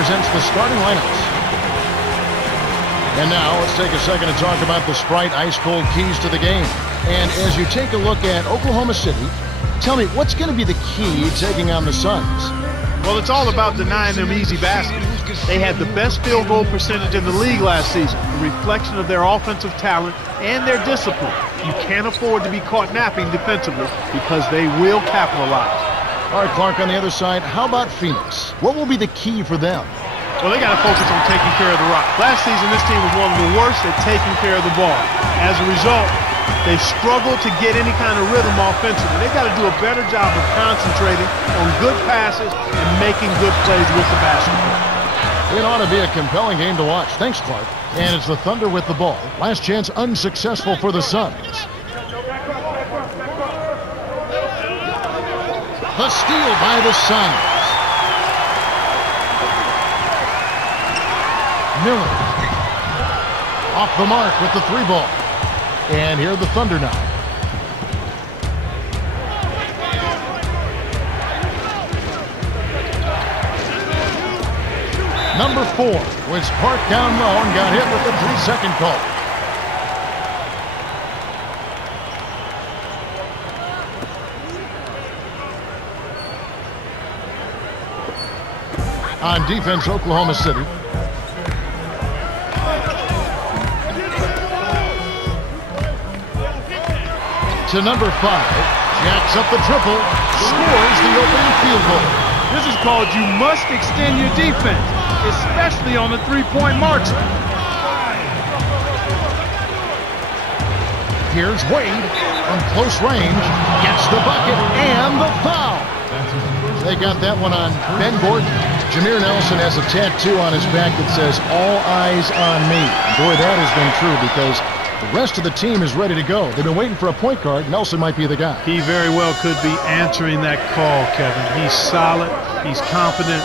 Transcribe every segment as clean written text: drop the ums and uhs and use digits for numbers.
presents the starting lineups. And now let's take a second to talk about the Sprite ice-cold keys to the game. And as you take a look at Oklahoma City, tell me, what's going to be the key taking on the Suns? Well, it's all about denying them easy baskets. They had the best field goal percentage in the league last season, a reflection of their offensive talent and their discipline. You can't afford to be caught napping defensively because they will capitalize. All right, Clark, on the other side, how about Phoenix? What will be the key for them? Well, they got to focus on taking care of the rock. Last season, this team was one of the worst at taking care of the ball. As a result, they struggled to get any kind of rhythm offensively. They've got to do a better job of concentrating on good passes and making good plays with the basketball. It ought to be a compelling game to watch. Thanks, Clark. And it's the Thunder with the ball. Last chance unsuccessful for the Suns. The steal by the Suns. Miller off the mark with the three ball. And here are the Thunder now. Number 4 was parked down low and got hit with the 3-second call. On defense, Oklahoma City. To number 5, jacks up the triple, scores the opening field goal. This is called you must extend your defense, especially on the three-point margin. Here's Wade from close range, gets the bucket and the foul. They got that one on Ben Gordon. Jameer Nelson has a tattoo on his back that says, "All eyes on me." Boy, that has been true because the rest of the team is ready to go. They've been waiting for a point guard. Nelson might be the guy. He very well could be answering that call, Kevin. He's solid, he's confident,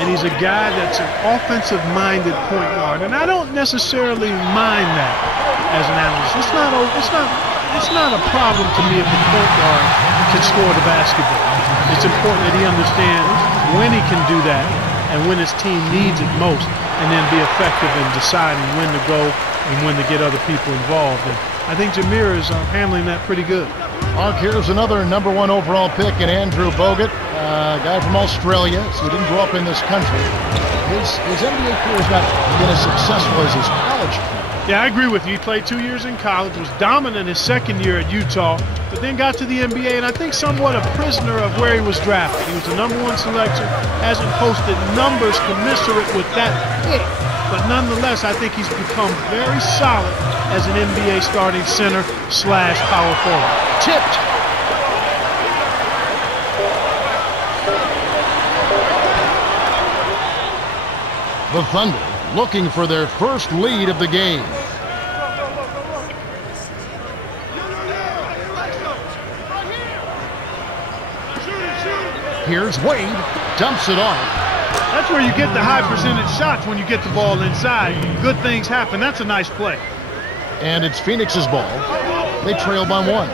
and he's a guy that's an offensive-minded point guard. And I don't necessarily mind that as an analyst. It's not a problem to me if the point guard can score the basketball. It's important that he understands when he can do that and when his team needs it most, and then be effective in deciding when to go and when to get other people involved. And I think Jameer is handling that pretty good. Mark, here's another number 1 overall pick in Andrew Bogut, a guy from Australia, so he didn't grow up in this country. His NBA career has not been as successful as his college career. Yeah, I agree with you. He played 2 years in college, was dominant his second year at Utah, but then got to the NBA, and I think somewhat a prisoner of where he was drafted. He was the number 1 selection, hasn't posted numbers commensurate with that pick. But nonetheless, I think he's become very solid as an NBA starting center / power forward. Tipped. The Thunder looking for their first lead of the game. Here's Wade, dumps it off. That's where you get the high percentage shots when you get the ball inside. Good things happen. That's a nice play. And it's Phoenix's ball. They trail by 1.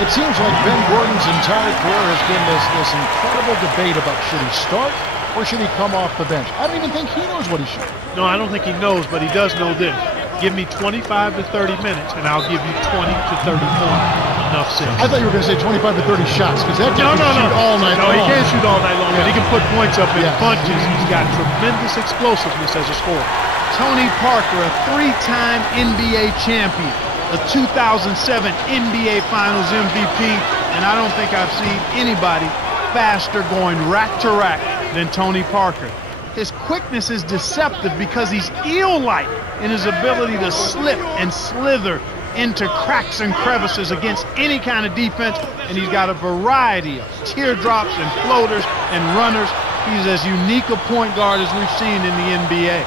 It seems like Ben Gordon's entire career has been this incredible debate about should he start or should he come off the bench. I don't even think he knows what he should. No, I don't think he knows, but he does know this. Give me 25 to 30 minutes, and I'll give you 20 to 30 points. Enough said. I thought you were going to say 25 to 30 shots, because that guy can shoot all night long. No, he can't shoot all night long, but he can put points up in Yes. bunches. He's got tremendous explosiveness as a scorer. Tony Parker, a 3-time NBA champion, a 2007 NBA Finals MVP, and I don't think I've seen anybody faster going rack to rack than Tony Parker. His quickness is deceptive because he's eel-like in his ability to slip and slither into cracks and crevices against any kind of defense, and he's got a variety of teardrops and floaters and runners. He's as unique a point guard as we've seen in the NBA.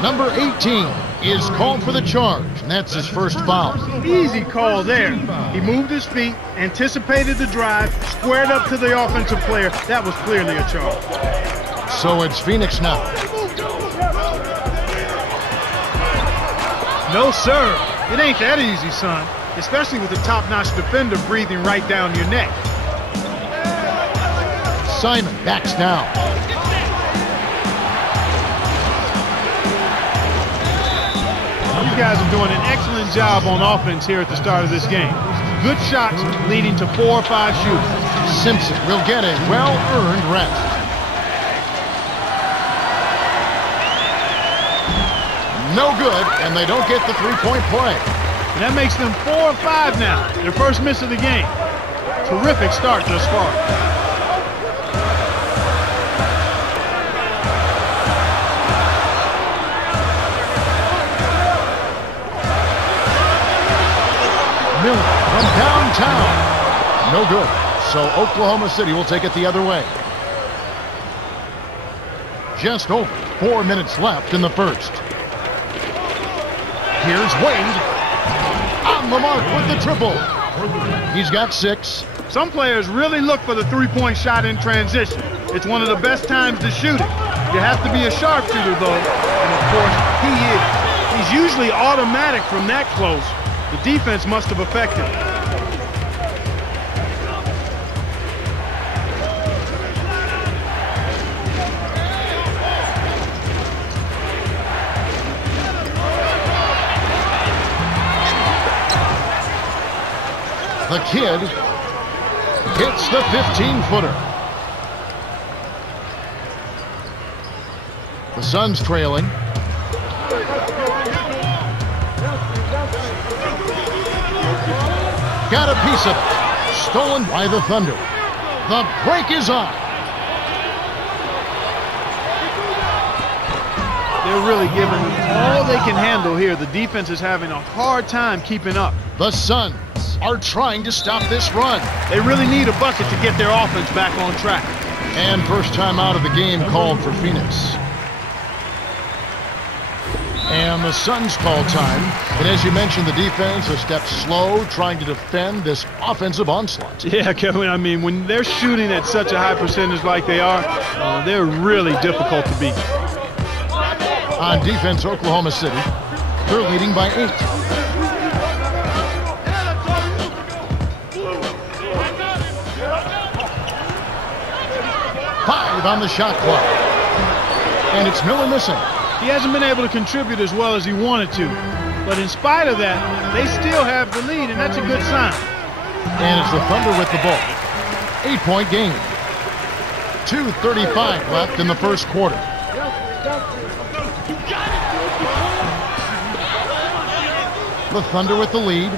Number 18 is called for the charge, and that's his first foul. Easy call there. He moved his feet, anticipated the drive, squared up to the offensive player. That was clearly a charge. So it's Phoenix now. No, sir. It ain't that easy, son, especially with a top-notch defender breathing right down your neck. Simon backs down. You guys are doing an excellent job on offense here at the start of this game. Good shots leading to 4 or 5 shoots. Simpson will get a well-earned rest. No good, and they don't get the three-point play. And that makes them 4 or 5 now. Their first miss of the game. Terrific start thus far. Miller from downtown. No good. So Oklahoma City will take it the other way. Just over 4 minutes left in the first. Here's Wade. On the mark with the triple. He's got 6. Some players really look for the three-point shot in transition. It's one of the best times to shoot it. You have to be a sharpshooter, though. And, of course, he is. He's usually automatic from that close. The defense must have affected him. The kid hits the 15-footer. The Suns trailing. Got a piece of it. Stolen by the Thunder. The break is on. They're really giving all they can handle here. The defense is having a hard time keeping up. The Suns are trying to stop this run. They really need a bucket to get their offense back on track. And first time out of the game called for Phoenix. And the Suns call time. But as you mentioned, the defense a step slow, trying to defend this offensive onslaught. Yeah, Kevin, I mean, when they're shooting at such a high percentage like they are, they're really difficult to beat. On defense, Oklahoma City, they're leading by 8. Five on the shot clock. And it's Miller missing. He hasn't been able to contribute as well as he wanted to. But in spite of that, they still have the lead, and that's a good sign. And it's the Thunder with the ball. 8-point game. 2:35 left in the first quarter. The Thunder with the lead.